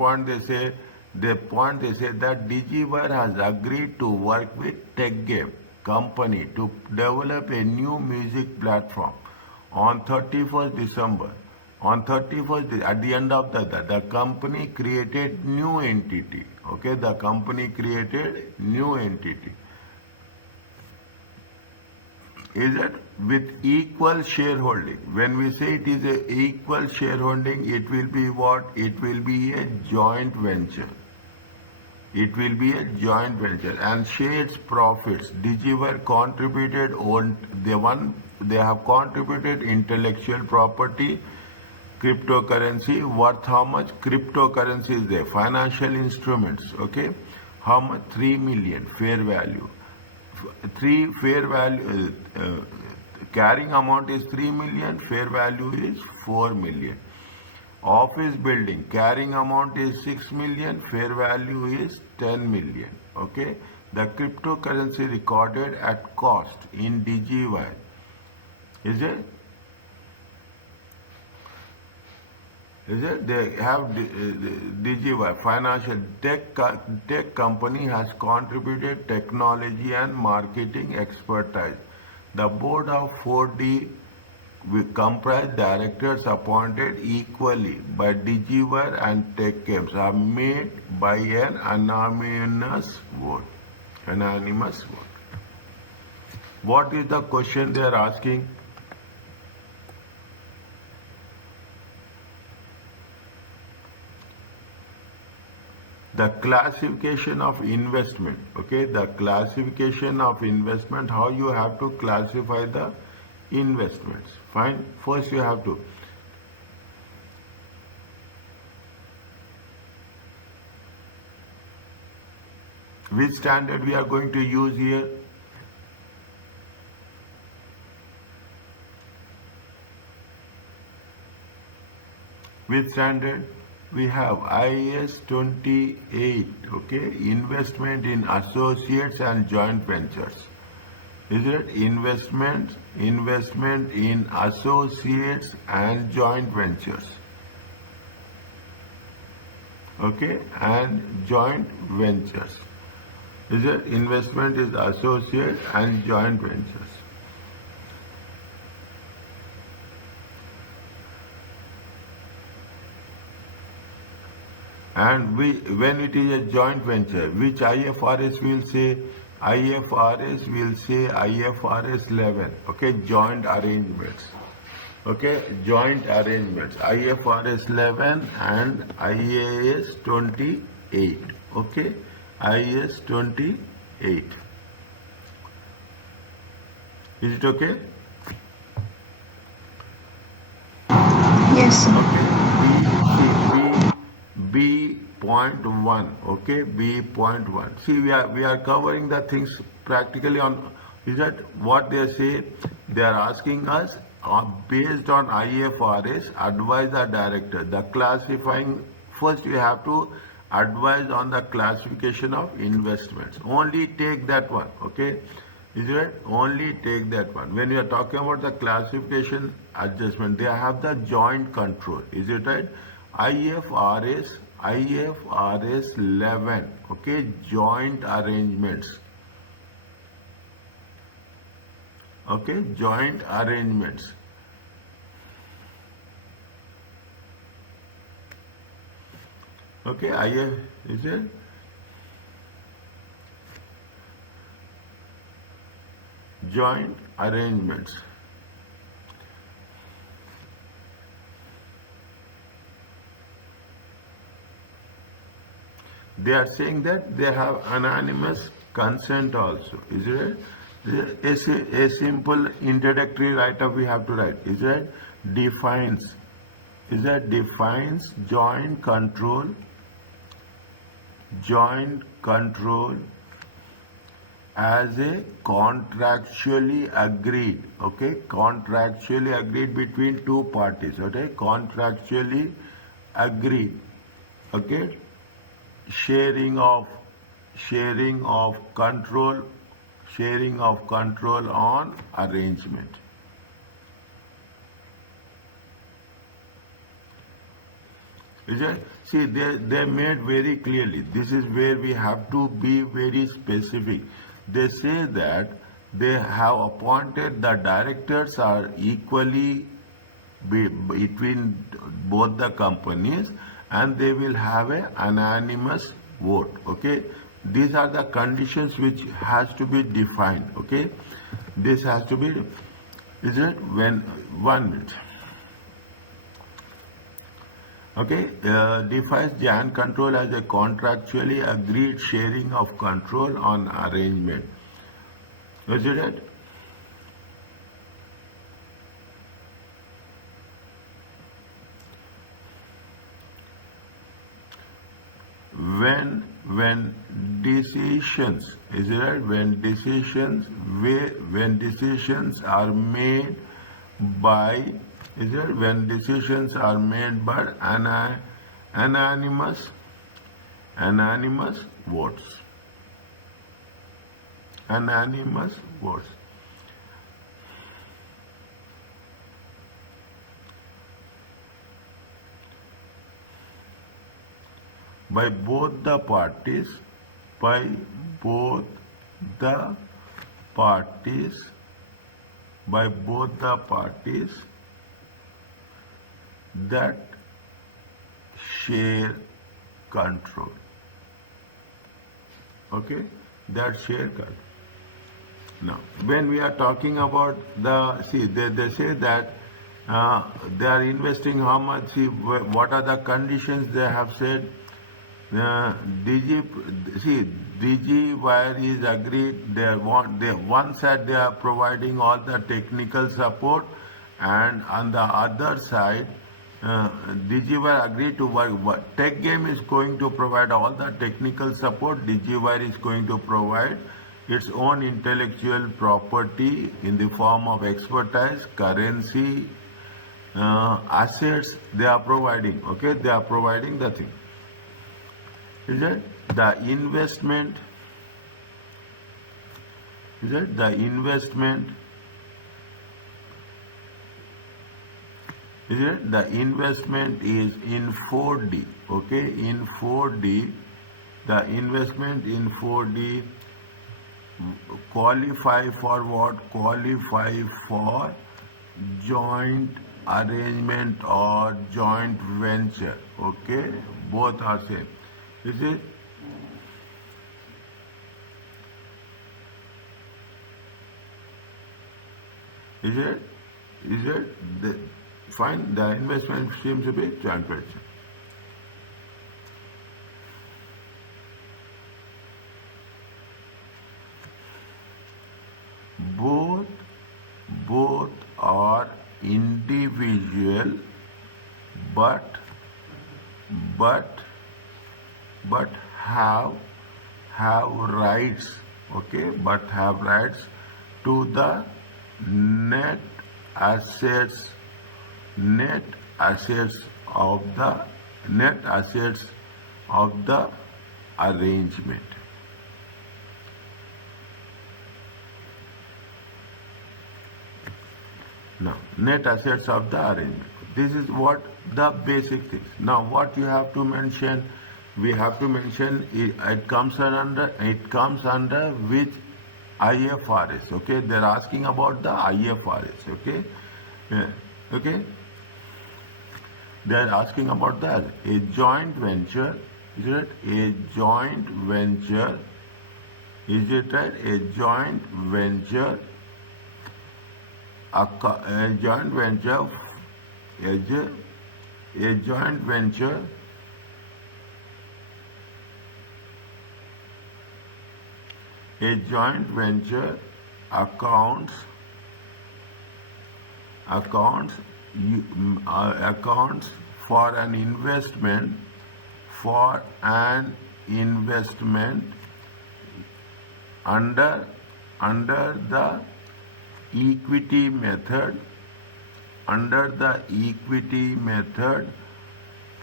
point they say that Digiwire has agreed to work with Tech Game company to develop a new music platform on 31st December. On 31st, at the end of the company created new entity. Okay, the company created new entity. Is it with equal shareholding? When we say it is a equal shareholding, it will be what? It will be a joint venture. It will be a joint venture and shares profits. Digiwire contributed they have contributed intellectual property, cryptocurrency. Worth how much? Cryptocurrency is there. Financial instruments. Okay, how much? 3 million fair value. Carrying amount is 3 million, fair value is 4 million. Office building, carrying amount is 6 million, fair value is 10 million. Okay, the cryptocurrency recorded at cost in Digiwire. Is it? They have Digiwire financial tech company has contributed technology and marketing expertise. The board of 4D will comprise directors appointed equally by Digiwire and Tech Games are made by an anonymous vote. Anonymous vote. What is the question they are asking? The classification of investment. Okay, the classification of investment, how you have to classify the investments. Fine. First you have to which standard we are going to use here? Which standard? We have IAS 28, okay, investment in associates and joint ventures. Is it investment in associates and joint ventures? Okay, and joint ventures. Is it investment is associates and joint ventures? And when it is a joint venture, which IFRS will say? IFRS will say IFRS 11. Okay, joint arrangements. Okay, joint arrangements. IFRS 11 and IAS 28. Okay, IAS 28. Is it okay? Yes, sir. Okay. B.1, okay, B.1. See, we are covering the things practically on. Is that what they say? They are asking us based on IFRS, advise the director. The classifying, first you have to advise on the classification of investments. Only take that one, okay? Is it? Only take that one. When you are talking about the classification adjustment, they have the joint control. Is it right? IFRS 11, okay, joint arrangements. Okay, joint arrangements. Okay, is it? Joint arrangements. They are saying that they have anonymous consent also. Is it? A simple introductory write-up we have to write. Is it? Defines. Is that defines joint control as a contractually agreed, okay, contractually agreed between two parties, okay, contractually agreed, okay, sharing of control on arrangement. Is it? See, they made very clearly. This is where we have to be very specific. They say that they have appointed the directors are equally between both the companies, and they will have a unanimous vote. Okay, these are the conditions which has to be defined. Okay, this has to be. Is it when 1 minute? Okay, defines giant control as a contractually agreed sharing of control on arrangement. Is it? When decisions, is it right? When decisions are made by, is it? When decisions are made by anonymous votes. Anonymous votes. By both the parties, that share control. Okay, that share control. Now, when we are talking about they say that they are investing how much. See, what are the conditions they have said? Digiwire is agreed. One side they are providing all the technical support, and on the other side, Digiwire agreed to work. Tech Game is going to provide all the technical support. Digiwire is going to provide its own intellectual property in the form of expertise, currency, assets. They are providing. Okay, they are providing the thing. Is it the investment? Is it the investment? Is it the investment is in 4D? Okay, in 4D, the investment in 4D qualify for what? Qualify for joint arrangement or joint venture. Okay, both are same. Is it? Is it? Fine, the investment seems to be joint venture. Both are individual, but have rights. Okay, but have rights to the net assets of the arrangement. Now, net assets of the arrangement. This is what the basic things. Now, what you have to mention, we have to mention it comes under which IFRS. Okay, they're asking about the IFRS. Okay, okay. They're asking about that. A joint venture. Is it a joint venture? Is it right? A joint venture. A joint venture. A joint venture. A joint venture accounts for an investment under the equity method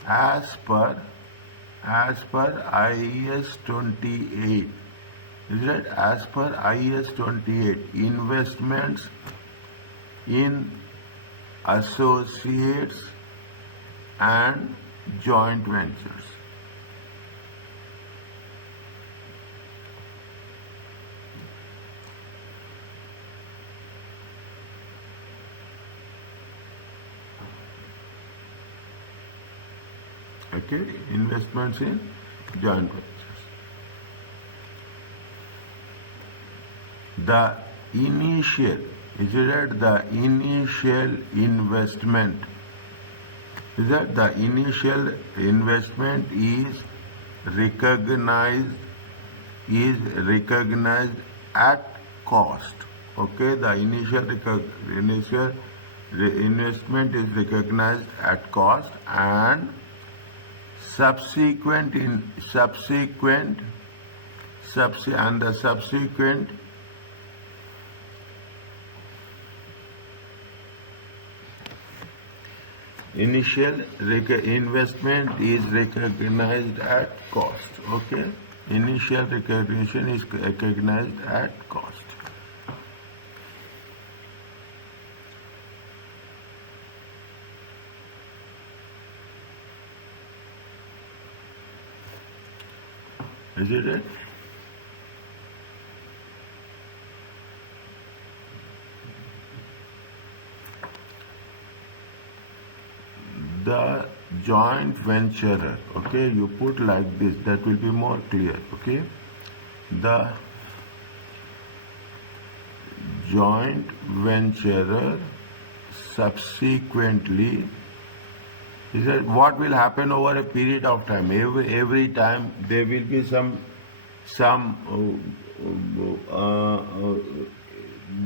as per IAS 28. Is that as per IAS 28, investments in associates and joint ventures. Okay, investments in joint ventures. The initial, is it the initial investment? Is that the initial investment is recognized at cost. Okay, the initial investment is recognized at cost, and subsequent initial investment is recognized at cost. Okay, initial recognition is recognized at cost. Is it right? The joint venturer, okay, you put like this, that will be more clear. Okay, the joint venturer subsequently, is that what will happen over a period of time? Every time there will be some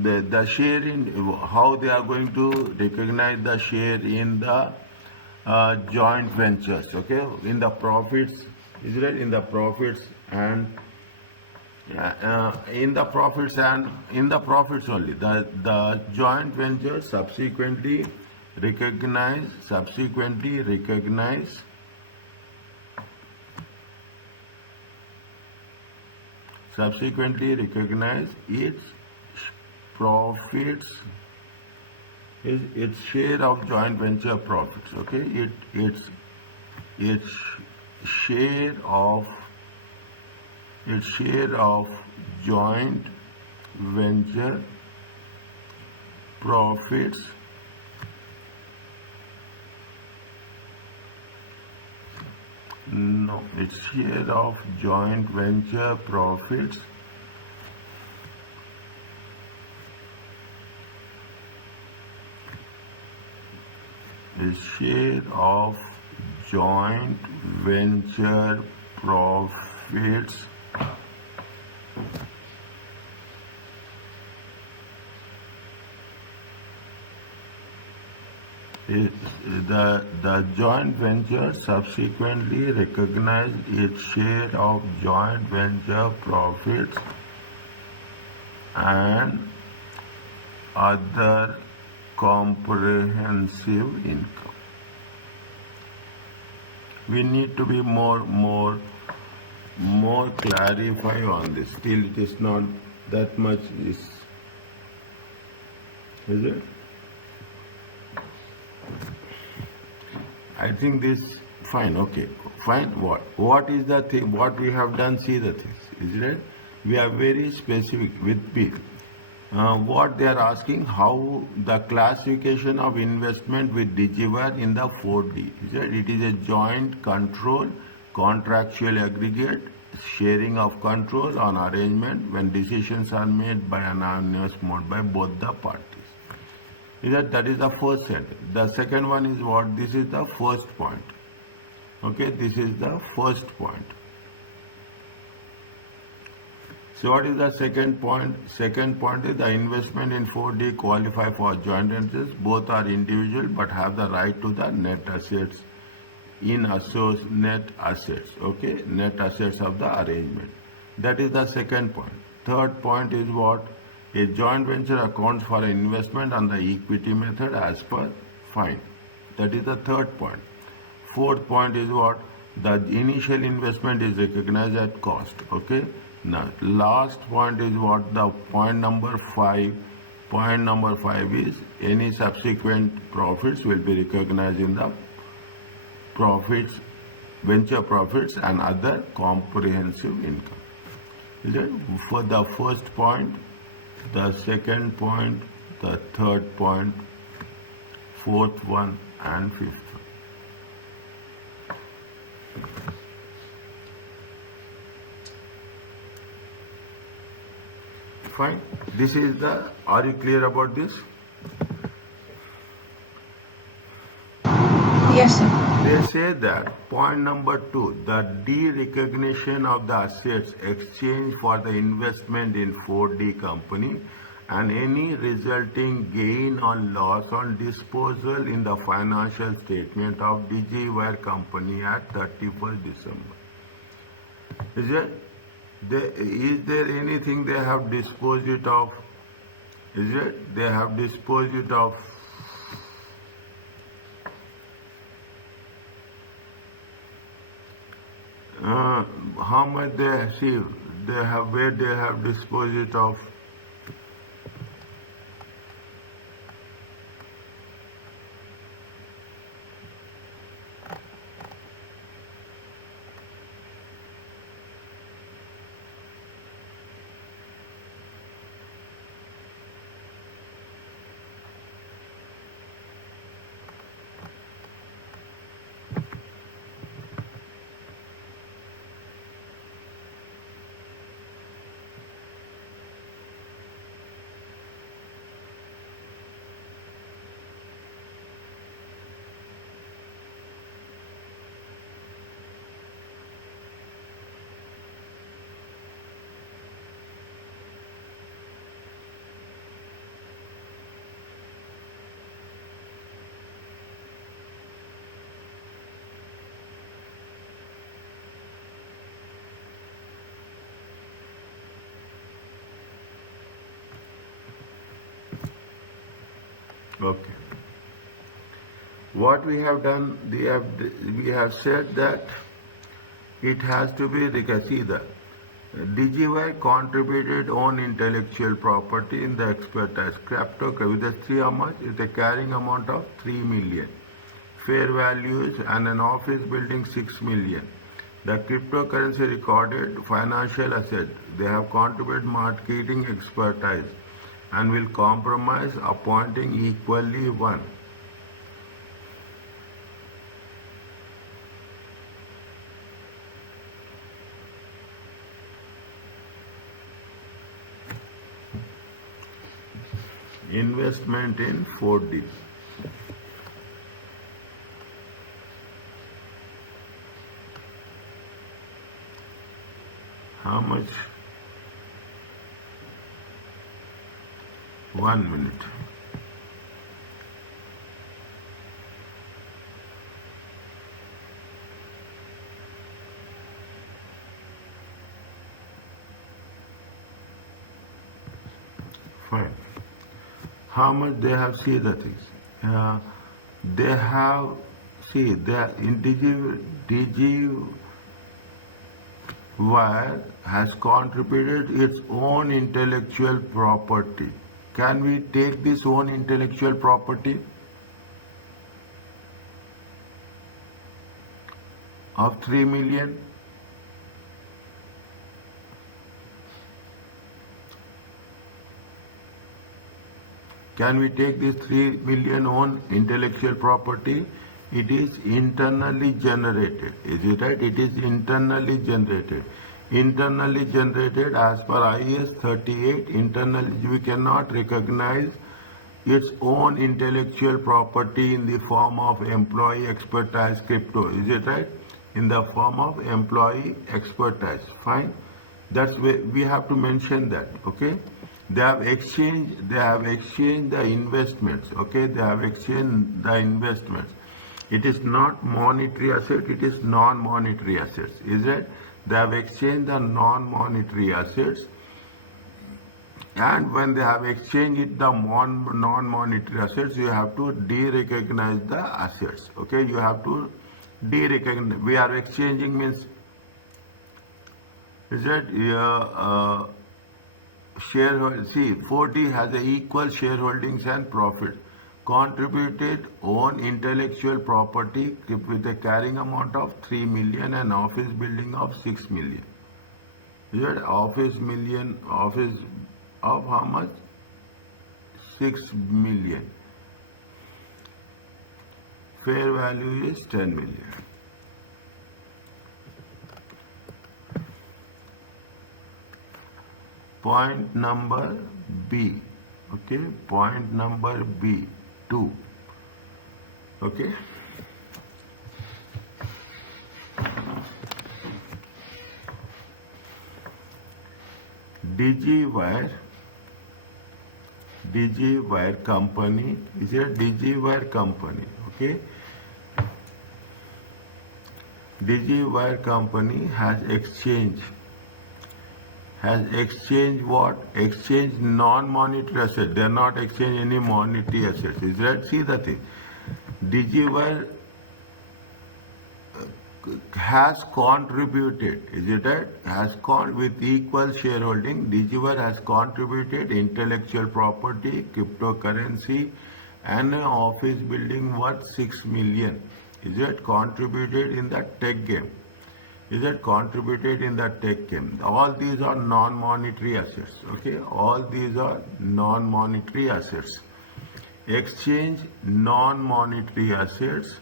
the share in how they are going to recognize the share in the joint ventures. Okay, in the profits, is it in the profits and in the profits only, the joint venture subsequently recognize its profits, its share of joint venture profits. Okay, its share of joint venture profits its share of joint venture profits its share of joint venture profits the joint venture subsequently recognized its share of joint venture profits and other comprehensive income. We need to be more clarify on this. Still, it is not that much. Is it? I think this fine. Okay, fine. What is the thing? What we have done? See the things. Is it? We are very specific with P. What they are asking, how the classification of investment with Digiwire in the 4D. Is it? It is a joint control, contractual aggregate, sharing of control on arrangement when decisions are made by anonymous mode by both the parties. Is that is the first sentence. The second one is what? This is the first point. Okay, this is the first point. So what is the second point? Second point is the investment in 4D qualify for joint ventures. Both are individual but have the right to the net assets in net assets. Okay, net assets of the arrangement. That is the second point. Third point is what? A joint venture accounts for an investment on the equity method as per fine. That is the third point. Fourth point is what? The initial investment is recognized at cost. Okay. Now, last point is what? The point number 5. Point number 5 is any subsequent profits will be recognized in the profits, venture profits and other comprehensive income. Is it? For the first point, the second point, the third point, fourth one and fifth one. Fine. This is the, are you clear about this? Yes, sir. They say that point number 2, the de-recognition of the assets exchanged for the investment in 4D company and any resulting gain or loss on disposal in the financial statement of Digiwire company at 31st December. Is there anything they have disposed it of? Is it? They have disposed it of. How much they receive? They have, where they have disposed it of. Okay. What we have done, we have said that it has to be, see the Digiwire contributed own intellectual property in the expertise. Crypto with the three amount is the carrying amount of 3 million. Fair values and an office building 6 million. The cryptocurrency recorded financial asset. They have contributed marketing expertise and will compromise appointing equally one. Investment in 4D. How much? 1 minute. Fine. How much they have seen the things? They have, see, they are in Digiwire has contributed its own intellectual property. Can we take this own intellectual property of 3 million? Can we take this 3 million own intellectual property? It is internally generated. Is it right? It is internally generated. Internally generated as per IS 38, internally we cannot recognize its own intellectual property in the form of employee expertise crypto. Is it right? In the form of employee expertise. Fine. That's where we have to mention that. Okay. They have exchanged the investments. Okay. They have exchanged the investments. It is not monetary asset, it is non-monetary assets. Is it? They have exchanged the non-monetary assets, and when they have exchanged the non-monetary assets, you have to de-recognize the assets. Okay, you have to de-recognize. We are exchanging means, is it? Shareholding. See, 4D has a equal shareholdings and profit contributed own intellectual property with a carrying amount of 3 million and office building of 6 million. Is it office of how much? 6 million. Fair value is 10 million. Point number B. Okay, point number B, 2. Okay. Digiwire company is a Digiwire company. Okay. Digiwire company has exchanged what? Exchange non-monetary assets. They are not exchange any monetary assets. Is that? See the thing. Digiwire has contributed, is it right? With equal shareholding, Digiwire has contributed intellectual property, cryptocurrency, and an office building worth 6 million. Is it contributed in the tech game? Is it contributed in the tech game? All these are non-monetary assets. Okay, all these are non-monetary assets. Exchange non-monetary assets.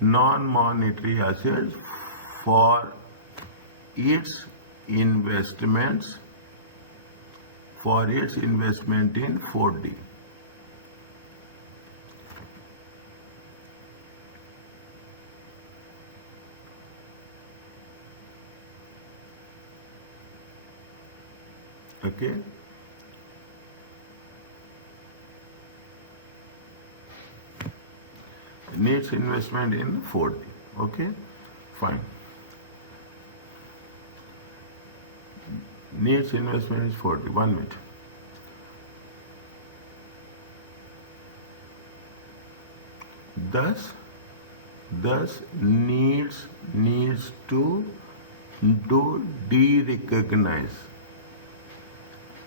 Non-monetary assets for its investments, in 4D. Okay. Needs investment in 4D. Okay, fine. Needs investment is 4D. 1 minute. Thus needs to de-recognize.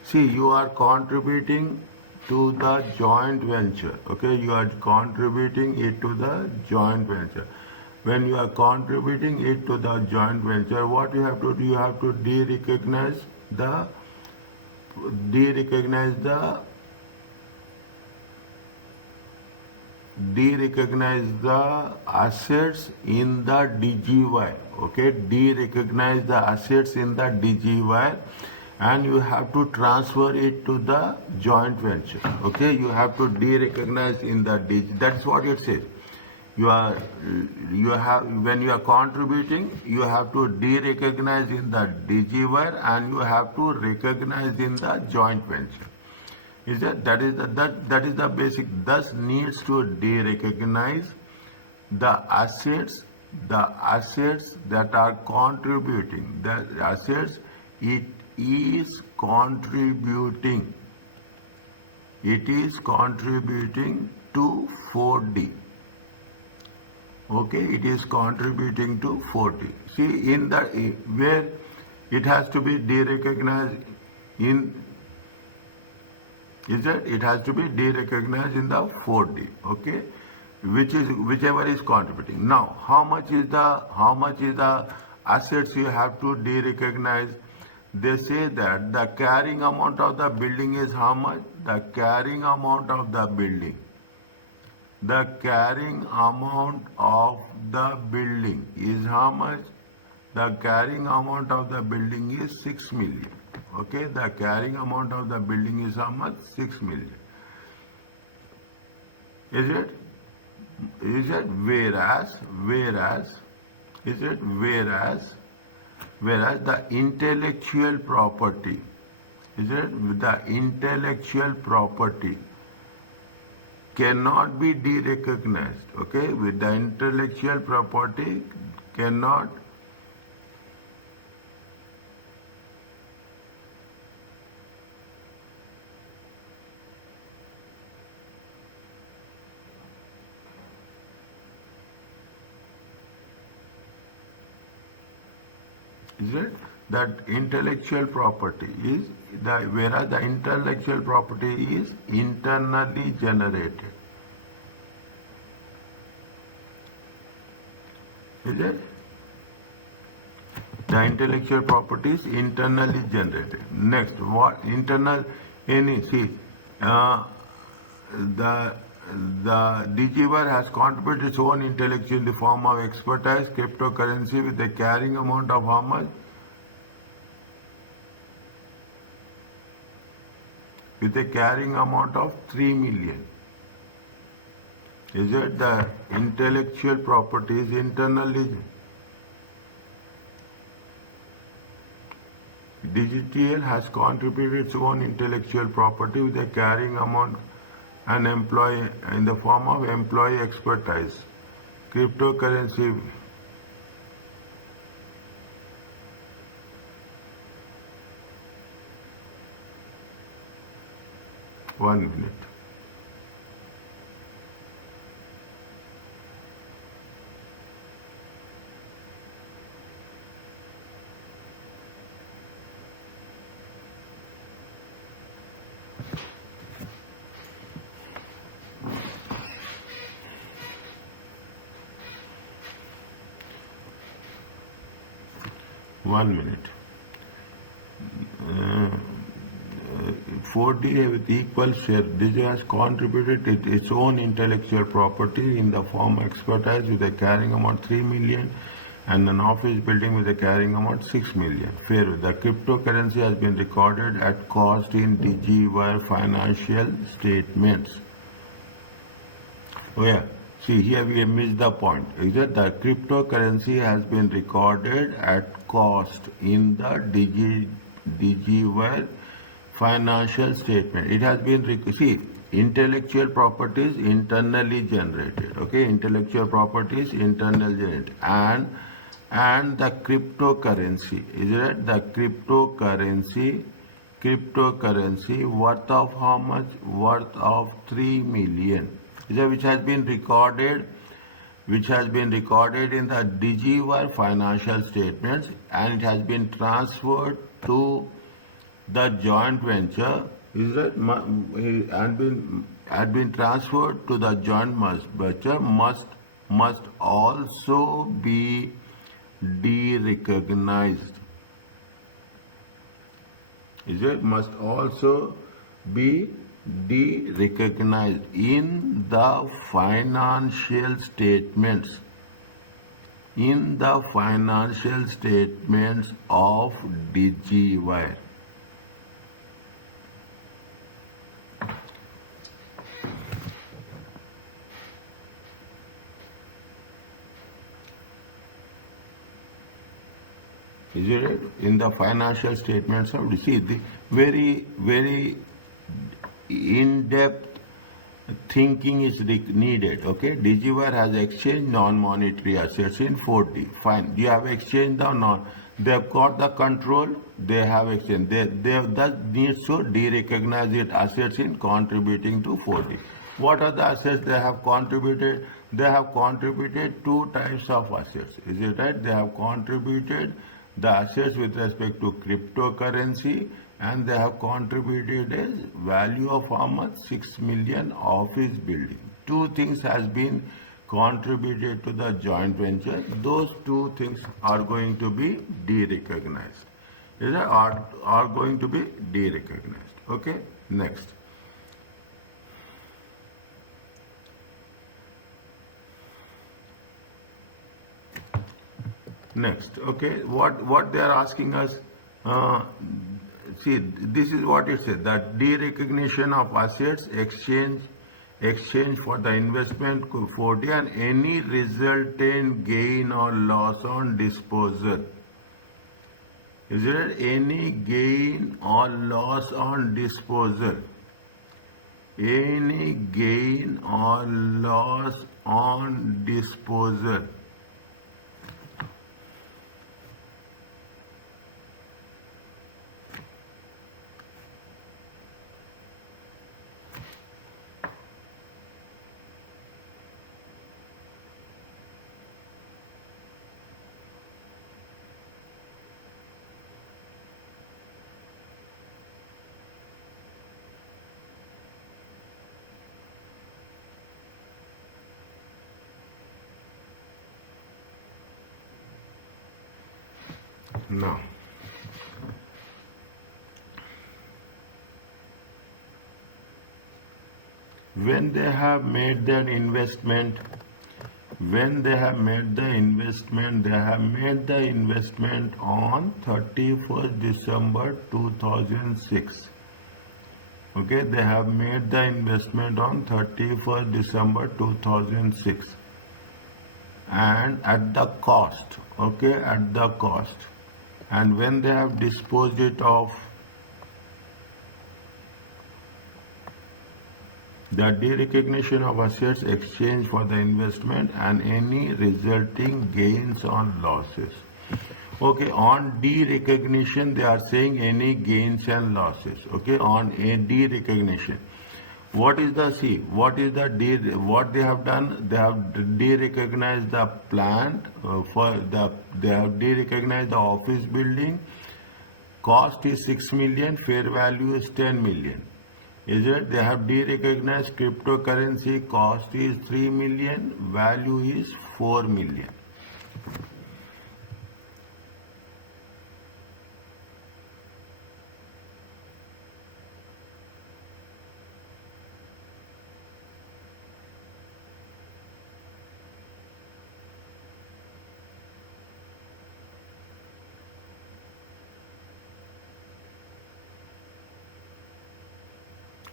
See, you are contributing to the joint venture. Okay, you are contributing it to the joint venture. When you are contributing it to the joint venture, what you have to do? You have to de-recognize the assets in the Digiwire. Okay, de-recognize the assets in the Digiwire, and you have to transfer it to the joint venture. Okay, you have to de-recognize in the that's what it says. When you are contributing, you have to de-recognize in the Digiwire and you have to recognize in the joint venture. Is that is the basic. Thus needs to de-recognize the assets that are contributing. The assets it is contributing to 4D. Okay, it is contributing to 4D. See, in the where it has to be de-recognized in, it has to be de-recognized in the 4D. Okay, whichever is contributing. Now, how much is the assets you have to de-recognize? They say that the carrying amount of the building is how much? The carrying amount of the building. The carrying amount of the building is how much? The carrying amount of the building is 6 million. Okay, the carrying amount of the building is how much? 6 million. Is it? Whereas the intellectual property, the intellectual property cannot be de-recognized. Okay, with the intellectual property cannot that intellectual property is whereas the intellectual property is internally generated. Is it? The intellectual property is internally generated. Next, what internal any see the Digiwire has contributed its own intellectual in the form of expertise, cryptocurrency with a carrying amount of how much? With a carrying amount of 3 million. Is it the intellectual property is internally? Digital has contributed its own intellectual property with a carrying amount and employee in the form of employee expertise. Cryptocurrency. One minute. One minute. 4D with equal share. Digital has contributed its own intellectual property in the form of expertise with a carrying amount 3 million and an office building with a carrying amount 6 million. Fair. The cryptocurrency has been recorded at cost in Digiwire financial statements. Oh yeah. See, here we missed the point. Is that the cryptocurrency has been recorded at cost in the Digiwire financial statement. It has been, see, intellectual properties internally generated. Okay, intellectual properties internally generated. And the cryptocurrency, is it the cryptocurrency worth of how much? Worth of 3 million. Which has been recorded in the Digiwire financial statements, and it has been transferred to the joint venture. Is that had been transferred to the joint venture must also be de-recognized. Is it must also be de-recognized in the financial statements of Digiwire. Is it in the financial statements of the very, very in-depth thinking is needed. Okay, Digiwire has exchanged non-monetary assets in 4D. Fine, you have exchanged the non. They have got the control. They have exchanged. They have thus need to de-recognize it assets in contributing to 4D. What are the assets they have contributed? They have contributed two types of assets. Is it right? They have contributed the assets with respect to cryptocurrency, and they have contributed a value of how much? 6 million office building. Two things has been contributed to the joint venture. Those two things are going to be de-recognized. Are going to be de-recognized. Okay, next. Next, okay, what they are asking us, see, this is what it said, that de-recognition of assets, exchange for the investment 4D, and any resultant gain or loss on disposal. Is there any gain or loss on disposal? Any gain or loss on disposal. Now, when they have made their investment, they have made the investment on 31st December 2006. Okay, they have made the investment on 31st December 2006 and at the cost, okay, at the cost. And when they have disposed it of, the derecognition of assets exchanged for the investment and any resulting gains or losses. Okay, on derecognition they are saying any gains and losses. Okay, on a derecognition. What is the what they have done? They have derecognized the plant they have derecognized the office building. Cost is 6 million, fair value is 10 million. Is it? They have derecognized cryptocurrency, cost is 3 million, value is 4 million.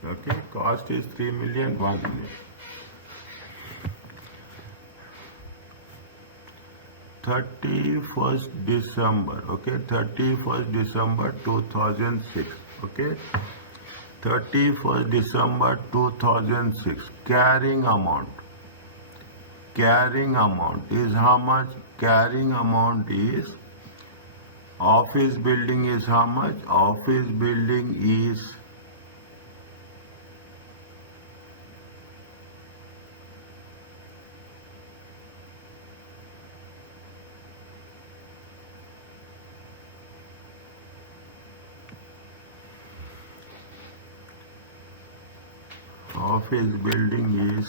Okay, cost is 3 million, 1 million. 31st December, okay, 31st December 2006, okay, 31st December 2006, carrying amount is how much? Carrying amount is, office building is how much? Office building is office building is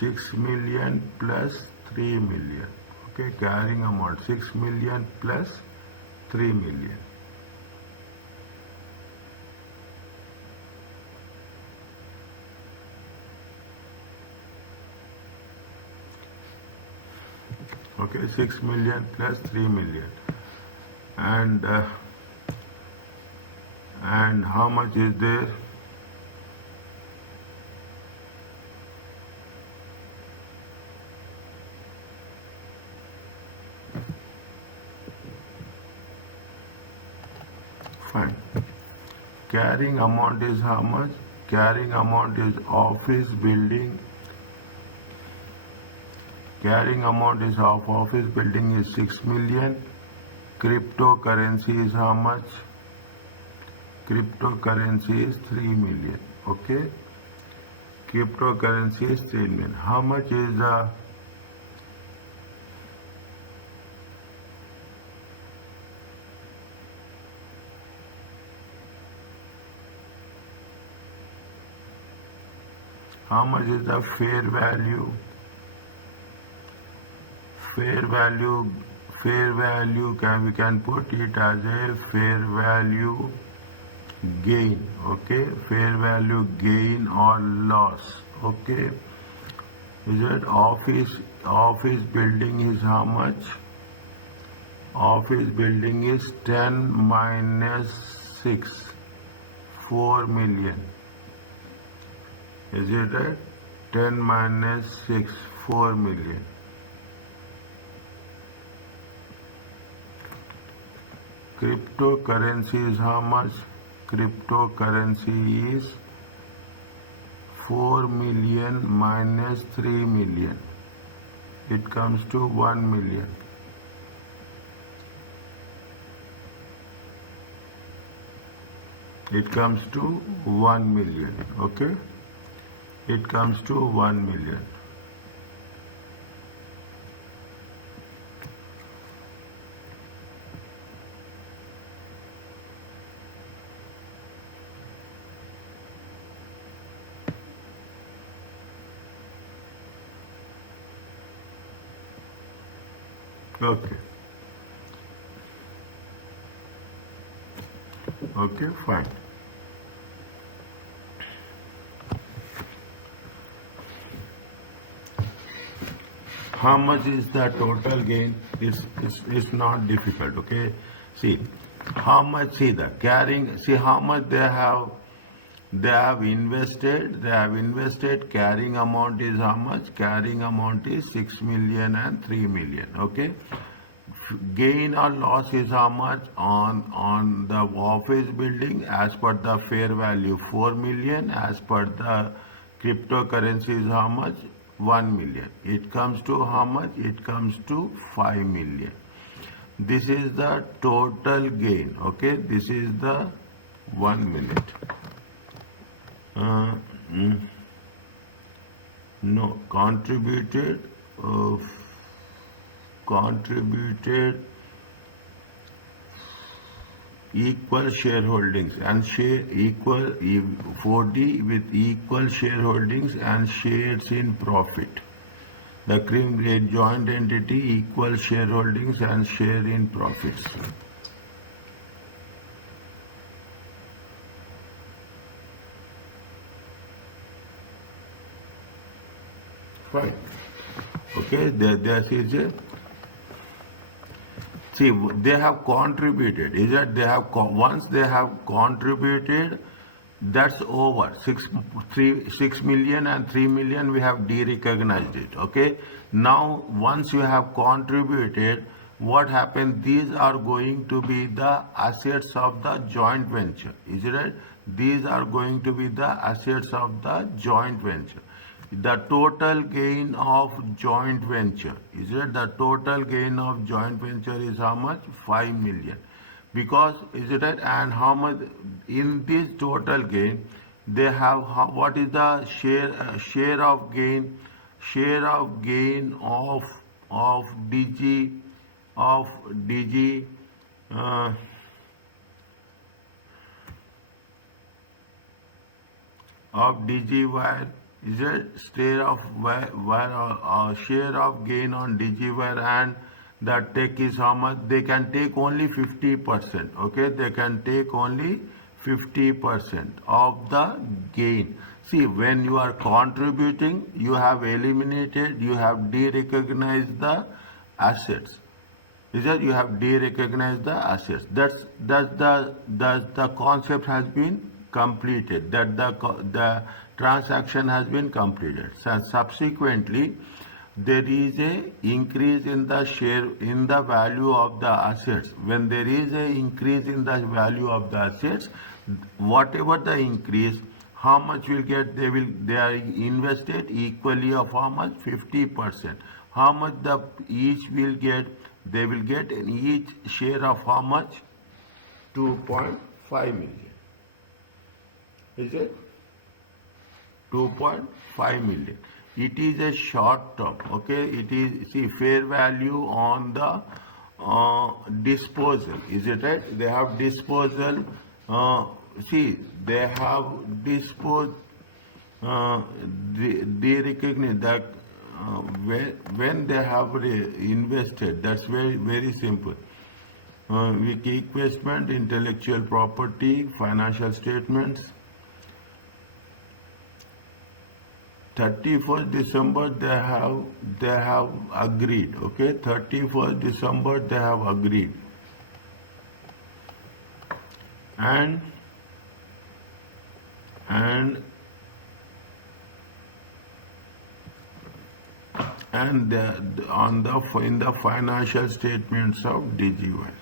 6 million plus 3 million. Okay, carrying amount 6 million plus 3 million. Okay, 6 million plus 3 million. And how much is there? Fine. Carrying amount is how much? Carrying amount is office building. Carrying amount is of office building is 6 million. Cryptocurrency is how much? Cryptocurrency is 3 million. Okay. Cryptocurrency is 3 million. How much is the fair value? Fair value we can put it as a fair value gain. Okay, fair value gain or loss. Okay, is it office building is how much? Office building is 10 minus 6, 4 million. Is it right? 10 minus 6, 4 million. Cryptocurrency is how much? Cryptocurrency is 4 million minus 3 million. It comes to 1 million. It comes to 1 million. Okay? It comes to 1 million. Okay. Okay, fine. How much is the total gain? It's not difficult, okay? See, how much, see the carrying, see how much they have invested, carrying amount is how much? Carrying amount is 6 million and 3 million, okay? Gain or loss is how much on the office building as per the fair value 4 million, as per the cryptocurrency is how much? 1 million. It comes to how much? It comes to 5 million. This is the total gain, okay? This is the 1 minute. No, contributed equal shareholdings and share equal 40 with equal shareholdings and shares in profit. The cream rate joint entity equal shareholdings and share in profits. Fine. Okay, there is a. See, they have contributed. Is that they have once they have contributed, that's over. 6 million and 3 million we have de-recognized it. Okay. Now once you have contributed, what happened? These are going to be the assets of the joint venture. Is it right? These are going to be the assets of the joint venture. The total gain of joint venture, is it the total gain of joint venture is how much? 5 million. Because, is it right? And how much in this total gain, they have, what is the share of gain? Share of gain of Digiwire, is a share of share of gain on Digiwire, and the tech is how much? They can take only 50%. Okay, they can take only 50% of the gain. See, when you are contributing, you have eliminated, you have de-recognized the assets. Is that you have de-recognized the assets? That's the concept has been completed. That the transaction has been completed. So subsequently, there is a increase in the share in the value of the assets. When there is a increase in the value of the assets, whatever the increase, how much will get? They are invested equally of how much? 50%. How much the each will get? They will get in each share of how much? 2.5 million. Is it? 2.5 million. It is a short term, okay? It is, see, fair value on the disposal, is it right? They have disposal, see, they have disposed, they recognize that when they have invested, that's very simple. Wiki investment, intellectual property, financial statements. 31st December they have agreed. Okay, 31st December they have agreed, and in the financial statements of Digiwire.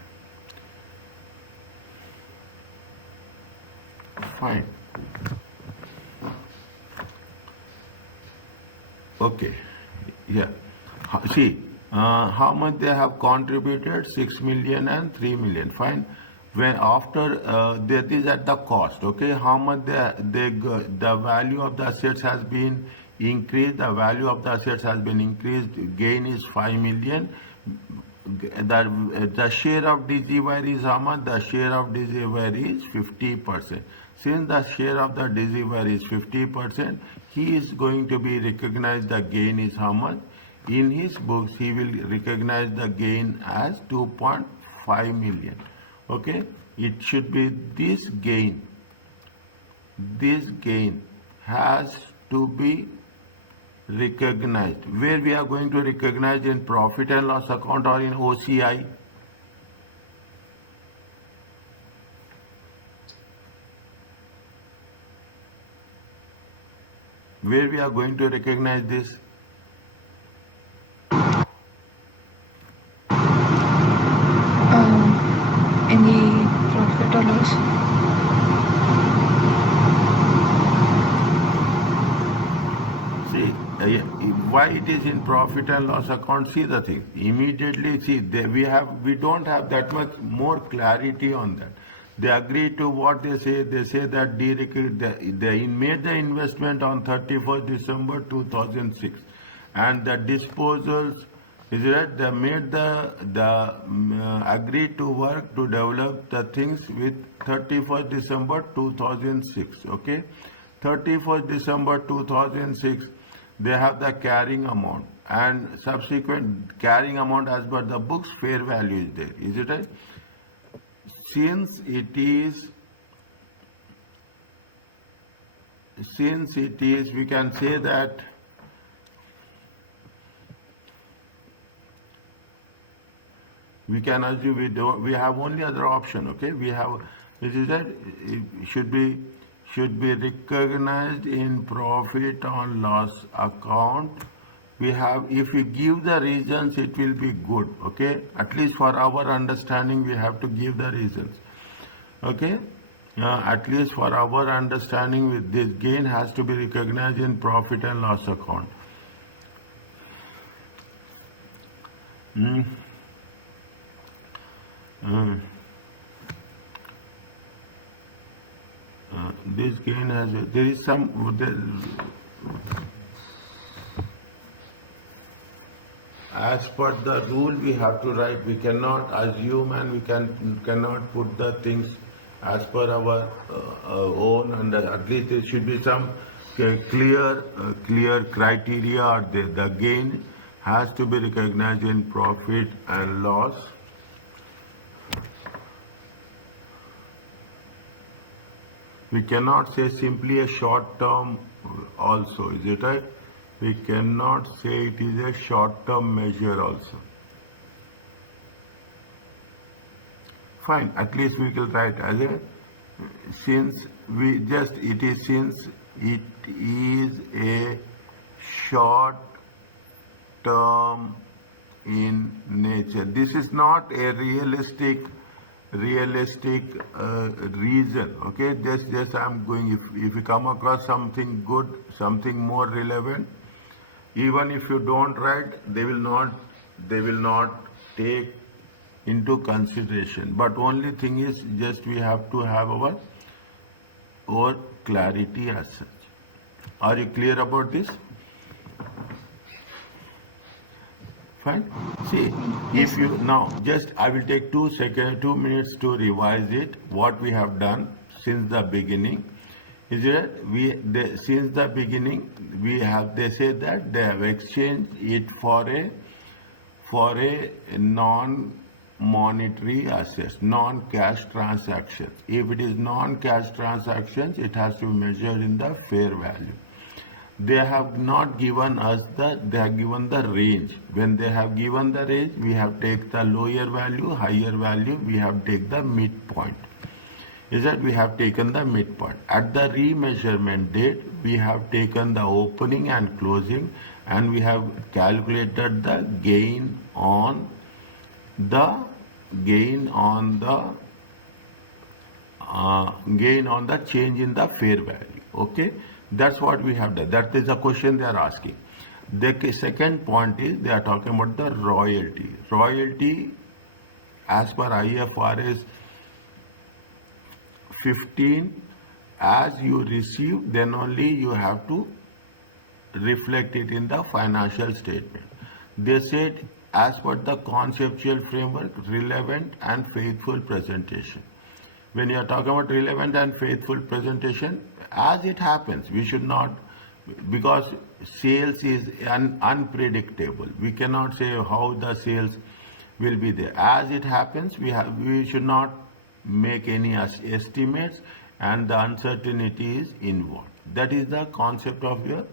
Fine. Okay, yeah. See, how much they have contributed? 6 million and 3 million. Fine. When after that is at the cost. Okay, how much the value of the assets has been increased. The value of the assets has been increased. Gain is 5 million. The share of Digiwire is how much? The share of Digiwire is 50%. Since the share of the Digiwire is 50%, he is going to be recognized the gain is how much? In his books, he will recognize the gain as 2.5 million. Okay, it should be this gain. This gain has to be recognized. Where we are going to recognize, in profit and loss account or in OCI? Where we are going to recognize this? In the profit or loss. See, why it is in profit and loss account? See the thing. Immediately, see, we don't have that much more clarity on that. They agree to what they say. They say that they made the investment on 31st December 2006, and the disposals. Is it? They made agreed to work to develop the things with 31st December 2006. Okay, 31st December 2006. They have the carrying amount, and subsequent carrying amount as per the books fair value is there. Is it right? Since it is, we can say that we can assume we have only other option. Okay, we have, it is that it should be recognized in profit on loss account. We have, if you give the reasons, it will be good. Okay, at least for our understanding, we have to give the reasons. Okay, at least for our understanding, with this gain has to be recognized in profit and loss account. This gain has, there is some, as per the rule we have to write. We cannot assume, and we cannot put the things as per our own, and at least there should be some clear criteria. Or the gain has to be recognized in profit and loss. We cannot say simply a short term also, is it right? We cannot say it is a short term measure also. Fine, at least we will write as a, since it is a short term in nature. This is not a realistic reason. Okay, just I'm going, if you come across something good, something more relevant, even if you don't write, they will not take into consideration. But only thing is, just we have to have our clarity as such. Are you clear about this? Fine. See, if you now just, I will take 2 minutes to revise it. What we have done since the beginning is that since the beginning they say that they have exchanged it for a non-monetary assets, non-cash transactions. If it is non-cash transactions, it has to be measured in the fair value. They have not given us they have given the range. When they have given the range, we have taken the lower value, higher value, we have taken the midpoint. Is that we have taken the midpoint. At the remeasurement date, we have taken the opening and closing, and we have calculated the gain on the change in the fair value. Okay. That's what we have done. That is the question they are asking. The second point is they are talking about the royalty. Royalty, as per IFRS 15, as you receive, then only you have to reflect it in the financial statement. They said, as per the conceptual framework, relevant and faithful presentation. When you are talking about relevant and faithful presentation, as it happens, we should not, because sales is unpredictable. We cannot say how the sales will be there. As it happens, we should not make any estimates, and the uncertainty is involved. That is the concept of your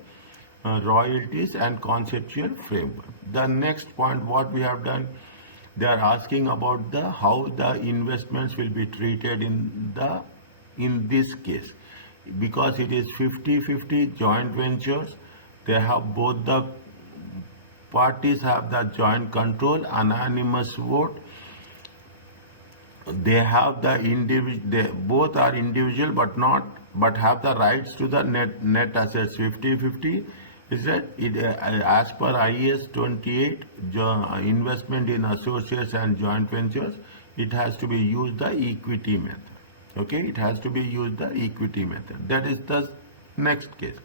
royalties and conceptual framework. The next point, what we have done, they are asking about the how the investments will be treated in this case, because it is 50-50 joint ventures. They have both the parties have the joint control, unanimous vote. They have the individual. They both are individual, but have the rights to the net assets 50-50. Is that it? As per IAS 28, investment in associates and joint ventures, it has to be used the equity method. Okay, it has to be used the equity method. That is the next case.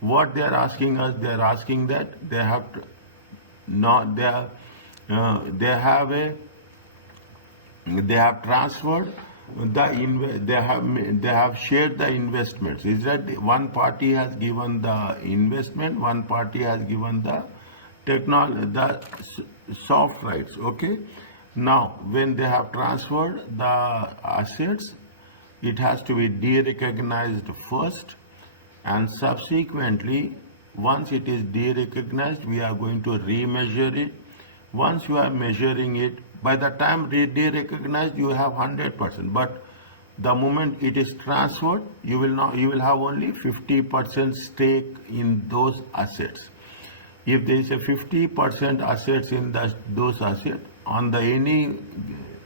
What they are asking us, they are asking that they have to not they have transferred they have shared the investments. Is that one party has given the investment, one party has given the the soft rights. Okay, now when they have transferred the assets, it has to be de-recognized first, and subsequently, once it is de-recognized, we are going to remeasure it. Once you are measuring it, by the time de-recognized, you have 100%. But the moment it is transferred, you will have only 50% stake in those assets. If there is a 50% assets in those assets, on the any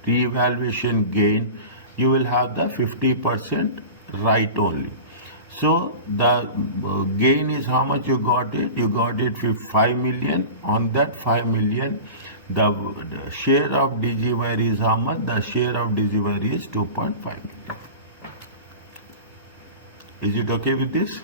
revaluation gain, you will have the 50% right only. So the gain is how much you got it? You got it 5 million. On that 5 million, the share of Digiwire is how much? The share of Digiwire is 2.5 million. Is it okay with this?